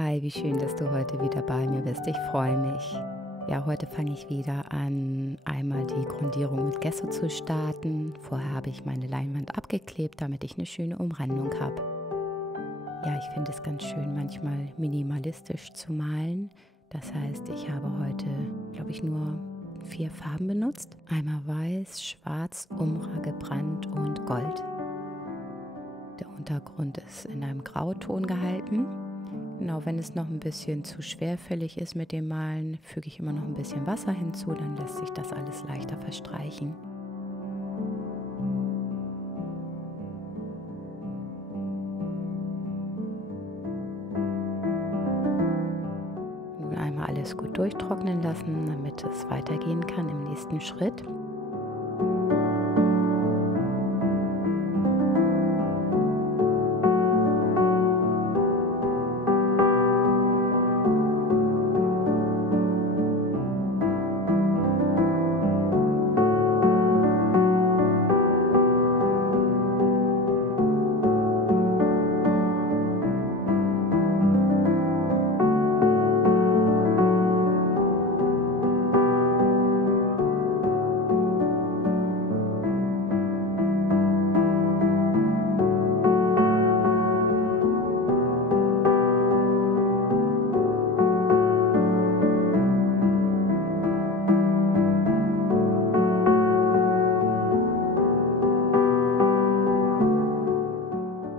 Hi, wie schön, dass du heute wieder bei mir bist. Ich freue mich. Ja, heute fange ich wieder an, einmal die Grundierung mit Gesso zu starten. Vorher habe ich meine Leinwand abgeklebt, damit ich eine schöne Umrandung habe. Ja, ich finde es ganz schön, manchmal minimalistisch zu malen. Das heißt, ich habe heute, glaube ich, nur 4 Farben benutzt. Einmal weiß, schwarz, Umbra, gebrannt und Gold. Der Untergrund ist in einem Grauton gehalten. Genau, wenn es noch ein bisschen zu schwerfällig ist mit dem Malen, füge ich immer noch ein bisschen Wasser hinzu, dann lässt sich das alles leichter verstreichen. Nun einmal alles gut durchtrocknen lassen, damit es weitergehen kann im nächsten Schritt.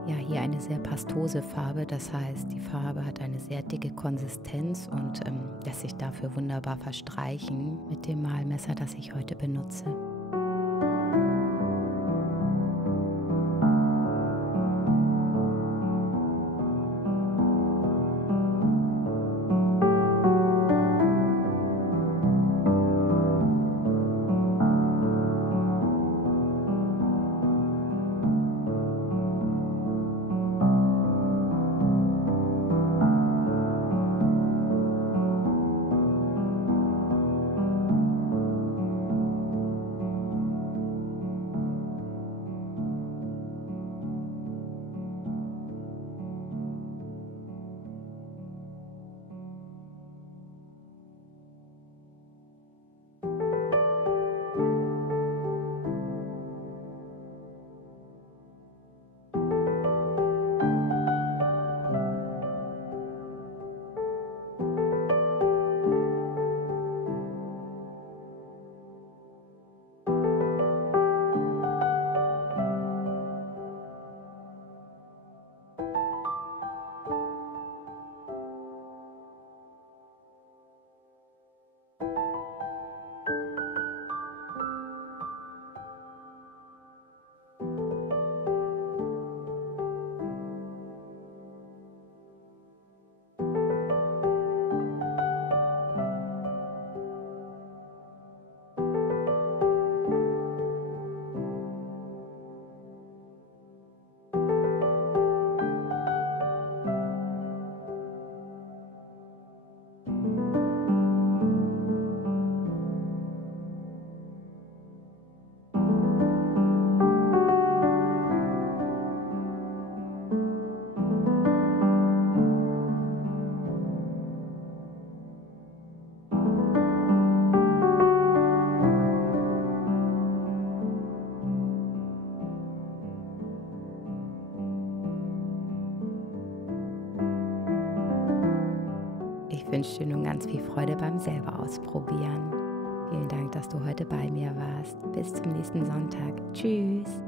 Ja, hier eine sehr pastose Farbe, das heißt, die Farbe hat eine sehr dicke Konsistenz und lässt sich dafür wunderbar verstreichen mit dem Malmesser, das ich heute benutze. Ich wünsche dir nun ganz viel Freude beim selber ausprobieren. Vielen Dank, dass du heute bei mir warst. Bis zum nächsten Sonntag. Tschüss.